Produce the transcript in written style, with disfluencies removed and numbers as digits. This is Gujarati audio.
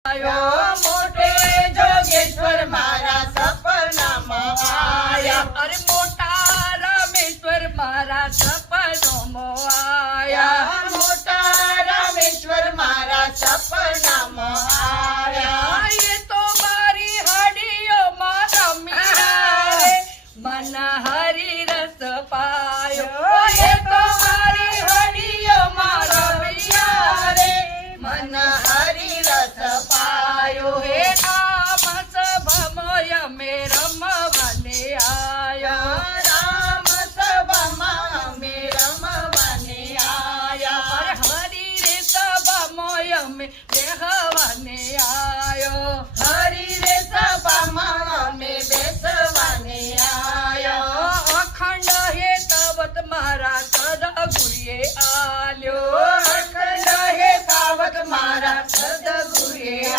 મોટે જોગેશ્વર મારા સપનામાં આયા અરે મોટા રામેશ્વર મારા સપનોમાં આયા મોટા રામેશ્વર મારા સપનામાં આયા એ તો મારી હડીઓમાં રમ્યા રે મન હરી રસ પાયો એ તો મારી હડીઓમાં રમ્યા રે મન હરી રસ પાયો હે